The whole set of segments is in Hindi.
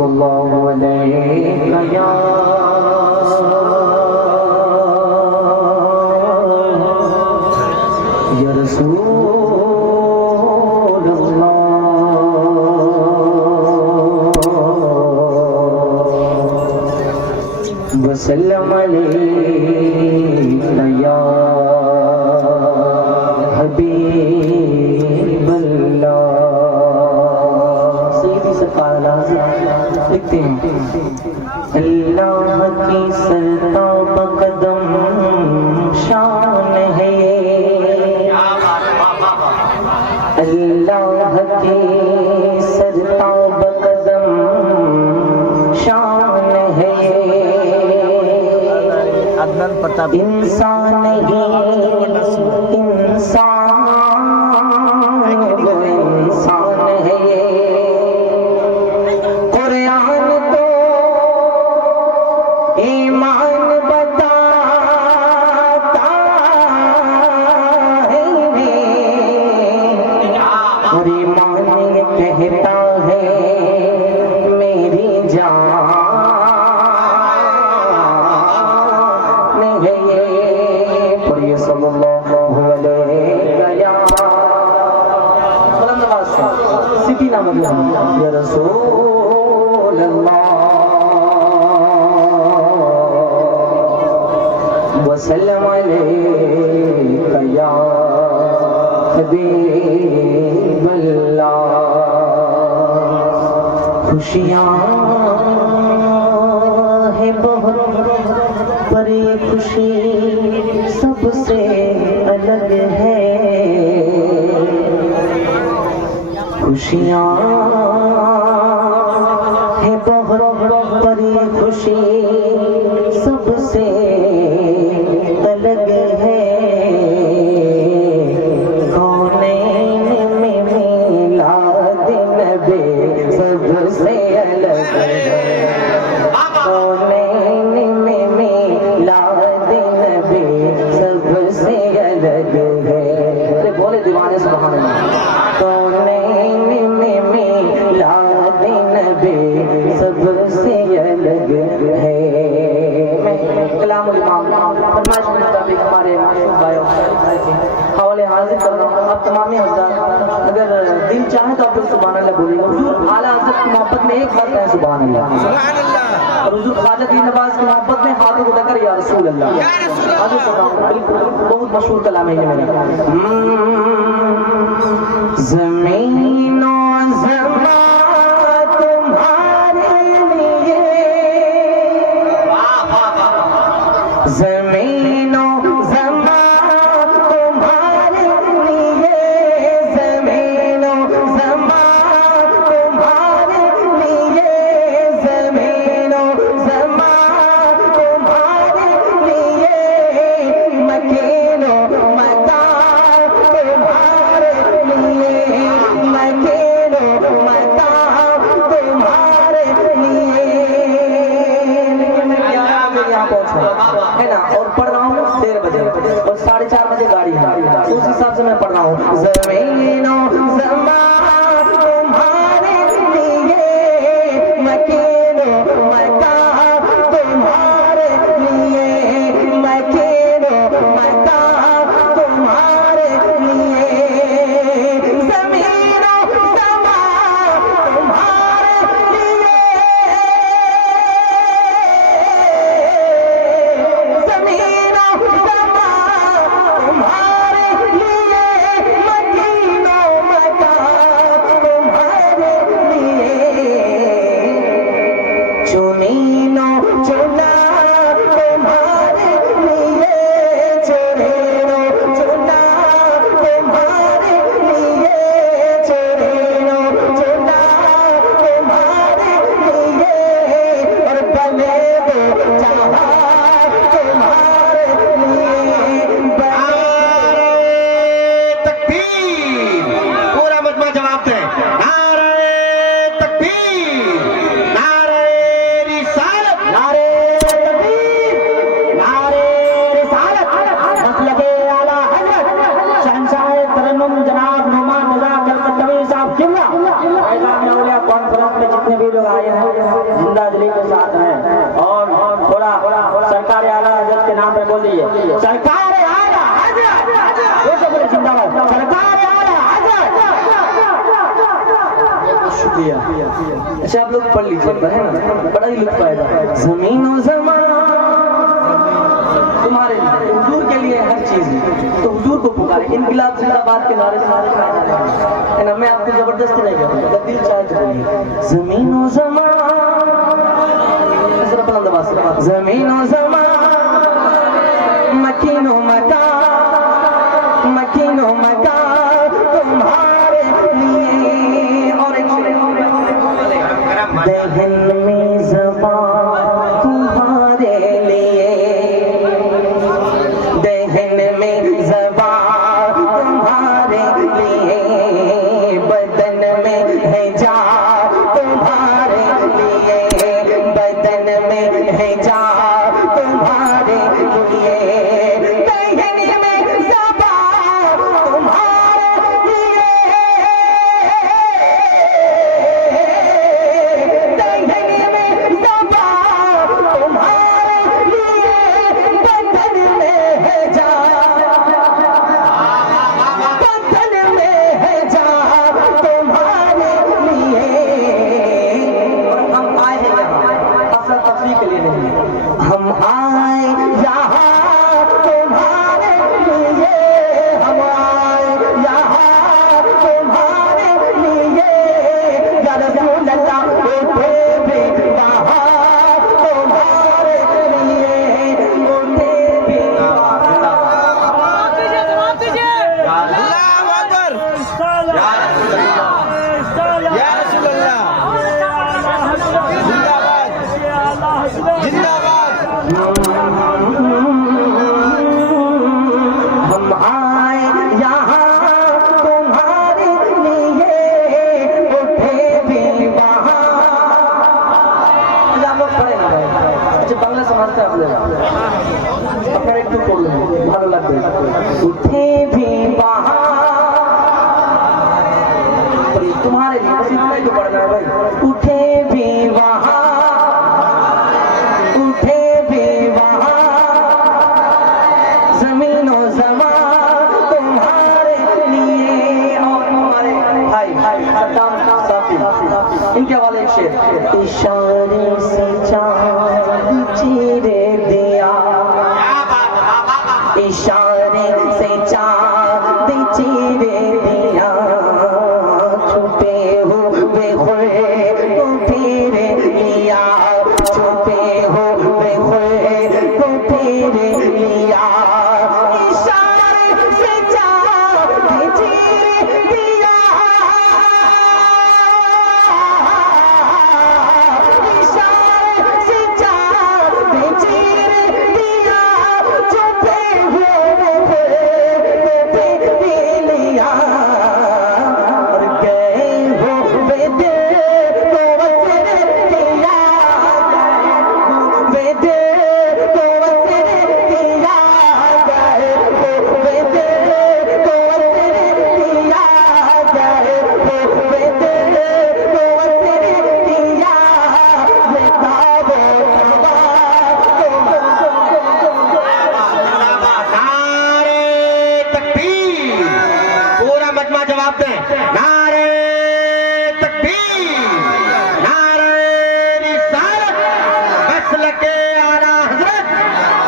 सल्लल्लाहु अलैहि या रसूल अल्लाह वसल्लम अलैहि या हबीब अल्लाह। सईदी सरकार लिखते हैं अल्लाह की सरताब कदम शान है, अल्लाह की सरताब कदम शान है। इंसान ही इंसान वो इंसान है। कुरान तो ईमान बताता है और ईमान कहता है मेरी जान है ये। पढ़िए सल्लल्लाहु अलैहि या सिटी नाम या रसूल अल्लाह वसल्लम अलैहि या हबीब अल्लाह। खुशियाँ है बहुत पर ये खुशी सबसे अलग है। खुशियाँ है बहुत पर ये खुशी सबसे अलग है। कौनैन में मिलाद नबी सबसे अलग है। कौनैन में मिलाद नबी सबसे अलग है। अरे बोले दीवाने सुभान अल्लाह। कौनैन में मिलाद नबी सबसे अलग है। कलामुल इमाम फरमाइश के मुताबिक हमारे भाइयों के हवाले हाजिर कर रहा हूँ। आप तमाम हज़रात अगर दिल चाहे तो आप लोग सुभान अल्लाह बोलिए। हुजूर आला हज़रत की मोहब्बत में एक बार कहें सुभान अल्लाह। और हुजूर ख्वाजा पीर नवाज की मोहब्बत में हाथों को उठाकर या रसूल अल्लाह। आगे बताऊँ बहुत मशहूर कलाम है ये मेरा। ज़मीनो ज़मा तुम्हारे लिए, ज़मीनो ज़मा तुम्हारे लिए, ज़मीनो ज़मा तुम्हारे लिए, ज़मीनो ज़मा तुम्हारे लिए, मकीनो मता तुम्हारे लिए, मकीनो मता तुम्हारे लिए। है ना। और पढ़ रहा हूँ 13 बजे और 4:30 बजे गाड़ी है, उस हिसाब से मैं पढ़ रहा हूँ। ज़मीनो ज़मा तुम्हारे लिए, मकीनो मता तुम्हारे लिए, मकीनो मता तुम्हारे लिए, ज़मीनो ज़मा तुम्हारे लिए, ज़मीनो ज़मा तुम्हारे लिए, मकीनो जिंदा दिली के साथ हैं। और थोड़ा सरकार आला हजरत के नाम पे बोल दीजिए, सरकार आला हजरत, वो सब बोले जिंदाबाद, सरकार आला हजरत। शुक्रिया। अच्छा आप लोग पढ़ लीजिए, है ना, बड़ा ही लुत्फ आएगा। ज़मीन और ज़मान तुम्हारे लिए, हुजूर के लिए हर चीज है, तो हुजूर को पुकारे। इनकलाब जिंदाबाद के नारे से है ना, मैं आपको जबरदस्ती नहीं कहता, मतलब दिल चाहे तो बोलिए। ज़मीन और ज़मान, ज़मीन और ज़मान, मकीनो मकान, मकीनो मकान तुम्हारे लिए। और एक दहन में ज़बान तुम्हारे लिए, दहन में ज़बान तुम्हारे लिए, बदन में है जान तुम्हारे लिए, बदन में है जान तुम्हारे लिए, दहन में ज़बान तुम्हारे लिए, दहन में ज़बान तुम्हारे लिए, बदन में है जान, बदन में है जान तुम्हारे लिए। हम आए हैं यहाँ अफरा तफरी के लिए नहीं, हम आए यहाँ तुम्हारे लिए, हम आए यहाँ तुम्हारे लिए, या रसूल अल्लाह उठे भी वहाँ तुम्हारे लिए, उठे भी वहाँ। या रसूल अल्लाह, जिंदाबाद। हम आए यहाँ तुम्हारे लिए, उठे भी वहाँ। आप लोग पढ़े ना भाई, अच्छा बांग्ला समझते हैं आप लोग, আপনারা একটু পড়লেন ভালো লাগবে। उठे भी वहाँ तुम्हारे लिए, बस इतना ही तो पढ़ना है भाई। उठे भी वहाँ, उठे भी वहाँ, ज़मीन और ज़मान तुम्हारे लिए। और हमारे भाई सद्दाम साफी, इनके हवाले एक शेर। इशारे से चांद चीरे दिया, इशारे से चांद चीरे दिया, छुपे हुए खोए को फिर लिया, छुपे हुए खोए को फिर लिया, इशारे से चांद चीर दिया, इशारे से चांद चीर दिया, छुपे हुए खोए को फिर लिया, और गए हुए दिल को वसर दिया, वे दिल को वसर दिया, गए हुए दिल को वसर दिया, गए हुए दिल को वसर दिया, ये ताबो नारे तकबीर, पूरा मजमा जवाब दे, नारे तकबीर, नारे रिसालत, मसलके आला हजरत,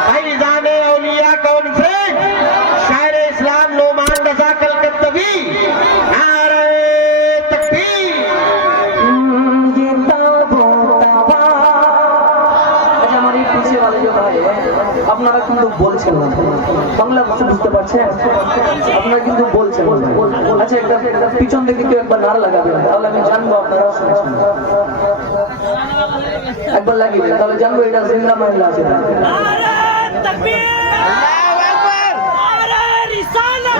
फैज़ाने औलिया कॉन्फ्रेंस, शायर इस्लाम नोमान रज़ा कलकत्तवी, नारे तकबीर। ये ताबो ताबा। अच्छा हमारे पीछे वाले जो भाई हैं, আপনারা কিন্তু বলছেন না, বাংলা ভাষা বুঝতে পারছেন, আপনারা কিন্তু বলছেন না। আচ্ছা একটা পিছন থেকে কেউ একবার নারা লাগাবেন, তাহলে আমি জানবো আপনারা শুনছেন। একবার লাগিয়ে দেন, তাহলে জানবো এটা জিন্দা মহিলা আছে।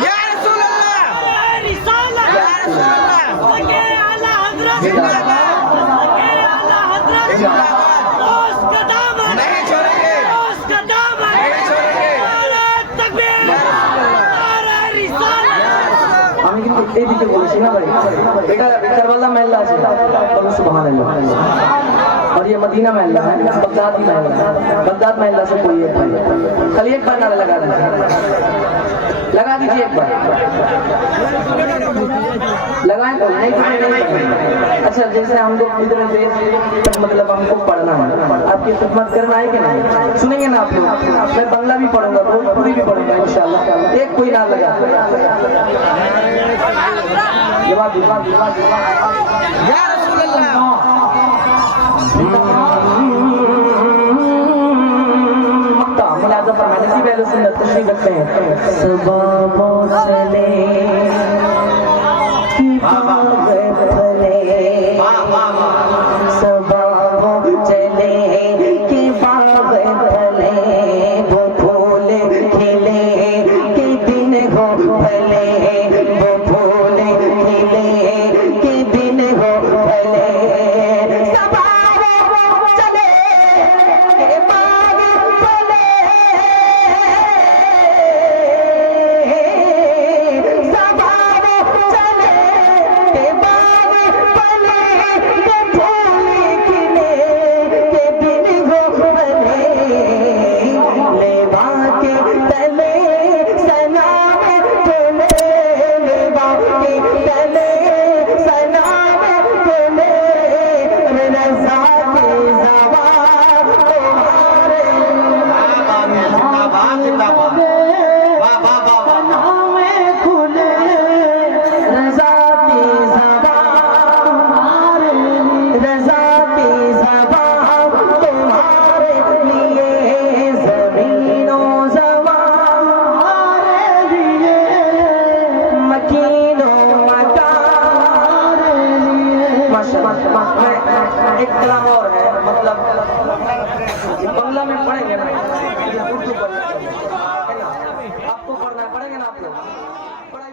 या रसूल अल्लाह, या रसूल अल्लाह, जिंदाबाद, जिंदाबाद, नहीं छोड़ेंगे, नहीं छोड़ेंगे। আমি কিন্তু এইদিকে বলেছি না ভাই, এটা কারবালা মহল্লা আছে, সুবহানাল্লাহ। ये मदीना महल्ला है, बगदादी महल्ला है, बगदाद महल्ला से कोई एक भाई खाली एक बार नारा लगा दीजिए, लगा दीजिए एक बार, लगाएं तो नहीं अच्छा जैसे हम लोग इधर से मतलब हमको पढ़ना है, आपकी खिदमत करना है कि नहीं, सुनेंगे ना आप लोग, मैं बांग्ला भी पढ़ूंगा, भोजपुरी भी पढ़ूंगा इंशाल्लाह, एक कोई नारा लगा जवाब या रसूल अल्लाह मक्का मुलाज़ा फरमाने की पहले सुन्नत तशरीफ रखते हैं सबाबों चले कि बाग फले सबाबों चले कि बाग फले वो फूल खिले कि दिन हो भले वो फूल खिले कि दिन हो भले एक कलाम और है मतलब बांग्ला में पढ़ेंगे ना उर्दू पढ़ेंगे आपको पढ़ना पड़ेगा ना आप लोग पढ़ाई